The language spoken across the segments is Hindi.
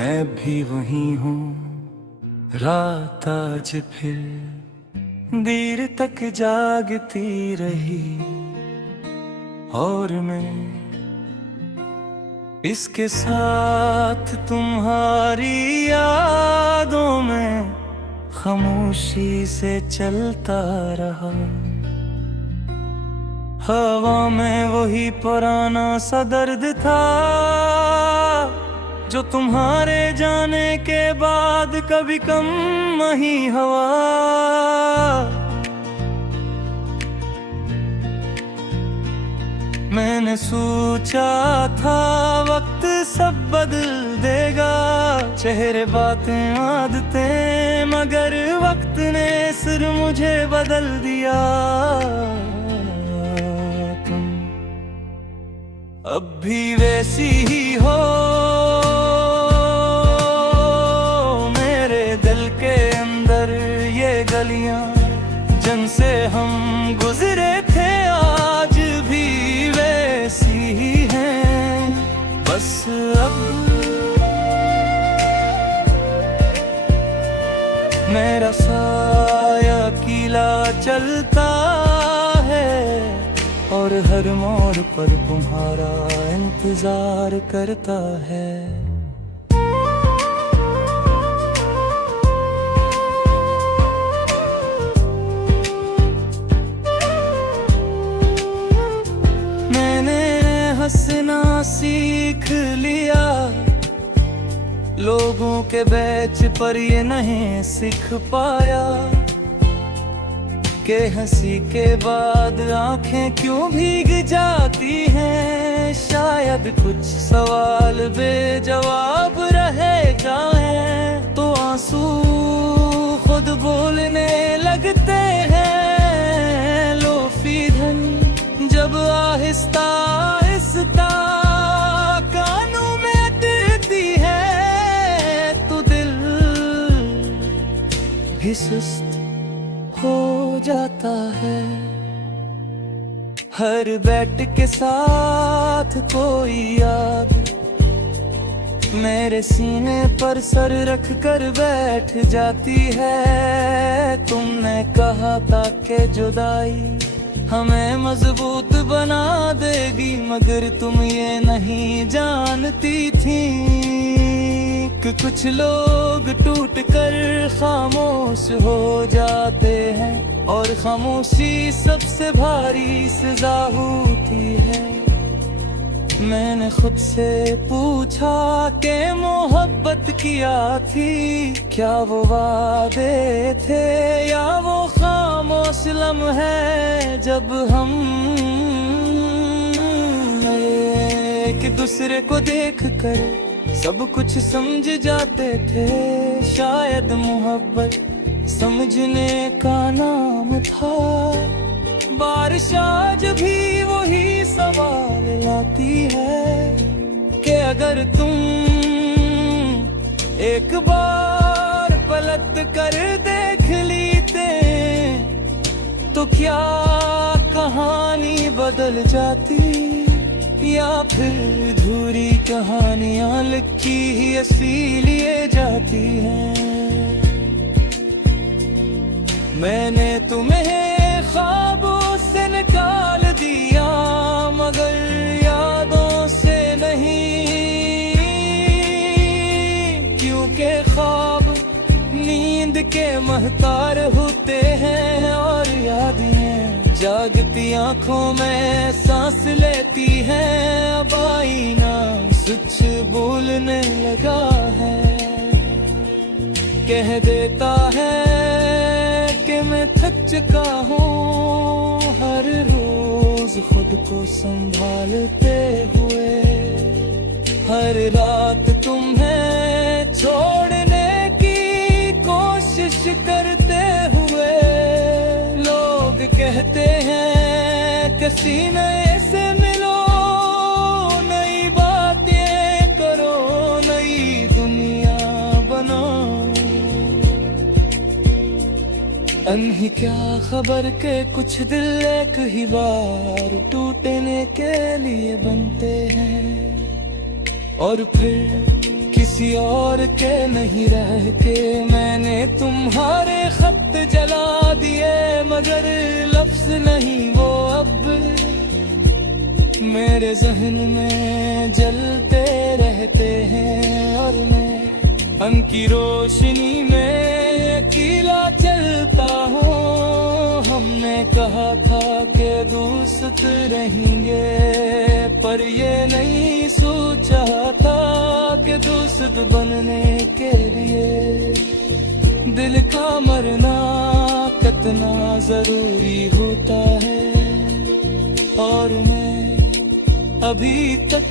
मैं भी वही हूँ, रात आज फिर देर तक जागती रही और मैं इसके साथ तुम्हारी यादों में खामोशी से चलता रहा। हवा में वही पुराना सा दर्द था जो तुम्हारे जाने के बाद कभी कम नहीं हुआ। मैंने सोचा था वक्त सब बदल देगा, चेहरे बातें आदतें, मगर वक्त ने सिर्फ मुझे बदल दिया। तुम अब भी वैसी ही हो, मेरे दिल के अंदर ये गलियां जिनसे हम गुजरे थे आज भी वैसी ही हैं। बस अब मेरा साया अकेला चलता है और हर मोड़ पर तुम्हारा इंतजार करता है। मैंने हंसना सीख लिया, लोगों के बैच पर ये नहीं सीख पाया कि हंसी के बाद आंखें क्यों भीग जाती हैं। शायद कुछ सवाल बेजवाब रह जाएं तो आंसू खुद बोलने लगते हैं। लोफी धन जब आहिस्ता आहिस्ता कानों में अटकती है तो दिल भी सुस्त हो जाता है। हर बैठ के साथ कोई याद मेरे सीने पर सर रख कर बैठ जाती है। तुमने कहा था कि जुदाई हमें मजबूत बना देगी, मगर तुम ये नहीं जानती थी कि कुछ लोग टूट कर खामोश हो जाते हैं और खामोशी सबसे भारी सजा होती है। मैंने खुद से पूछा कि मोहब्बत किया थी, क्या वो वादे थे या वो खामोश लम्हे जब हम एक दूसरे को देख कर सब कुछ समझ जाते थे। शायद मोहब्बत समझने का नाम था। बारिश आज भी वही सवाल लाती है कि अगर तुम एक बार पलट कर देख लेते तो क्या कहानी बदल जाती, या फिर अधूरी कहानियां लिखी ही इसीलिए जाती हैं। मैंने तुम्हें ख्वाबों से निकाल दिया मगर यादों से नहीं, क्योंकि ख्वाब नींद के महतार होते हैं और यादें जागती आंखों में सांस लेती हैं। अब आईना सच बोलने लगा है, कह देता है कि मैं थक चुका हूँ हर रोज खुद को संभालते हुए। हर रात तुम्हें छोड़ने की कोशिश करते हुए। लोग कहते हैं कि सीने से मिलो, नई बातें करो, नई दुनिया बनो। अनही क्या खबर के कुछ दिल एक ही बार टूटने के लिए बनते हैं और फिर किसी और के नहीं रह के मैंने तुम्हारे खत जला दिए, मगर लफ्ज नहीं वो अब मेरे जहन में जलते रहते हैं। और मैं अन की रोशनी में अकेला चलता हूँ। हमने कहा था कि दोस्त रहेंगे, पर ये नहीं सोचा था कि दोस्त बनने के लिए दिल का मरना कितना जरूरी होता है। और मैं अभी तक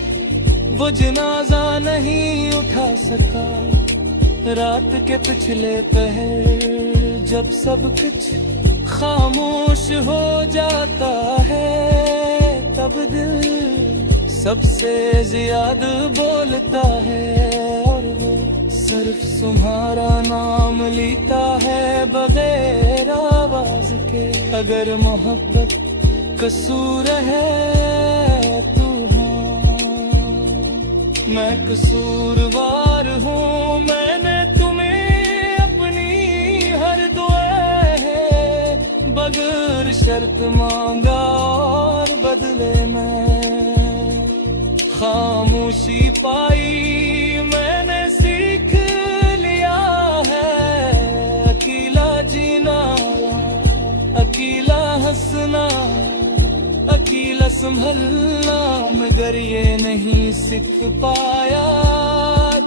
वो जनाजा नहीं उठा सका। रात के पिछले पहर जब सब कुछ खामोश हो जाता है, तब दिल सबसे ज्यादा बोलता है। और वो सिर्फ तुम्हारा नाम लेता है बगैर आवाज के। अगर मोहब्बत कसूर है तू हाँ, मैं कसूरवार हूँ। मैंने तुम्हें अपनी हर दुआ है बगैर शर्त मांगा, और बदले में खामोशी पाई। मैंने सीख लिया है अकेला जीना, अकेला हंसना, अकेला संभलना, मगर ये नहीं सीख पाया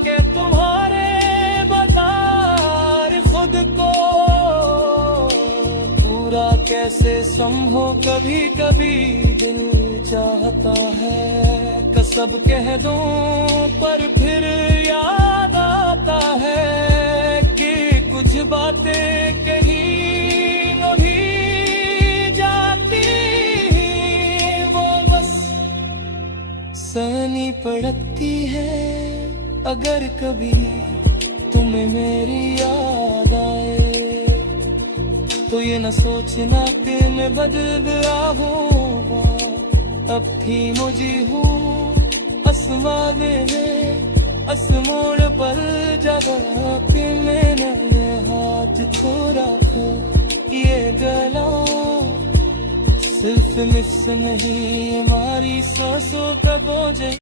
कि तुम्हारे बतार खुद को पूरा कैसे संभो। कभी कभी दिल चाहता है कसब कह दूं, पर फिर याद आता है कि कुछ बातें कही सहनी पड़ती है। अगर कभी तुम्हें मेरी याद आए तो ये न सोचना कि मैं बदल गया हूँ। अब भी मुझे हूँ आसमां असमोड़ पर जगह पे मैंने ये हाथ को रखा। ये गला सिर्फ मिस नहीं, हमारी सांसों का बोझ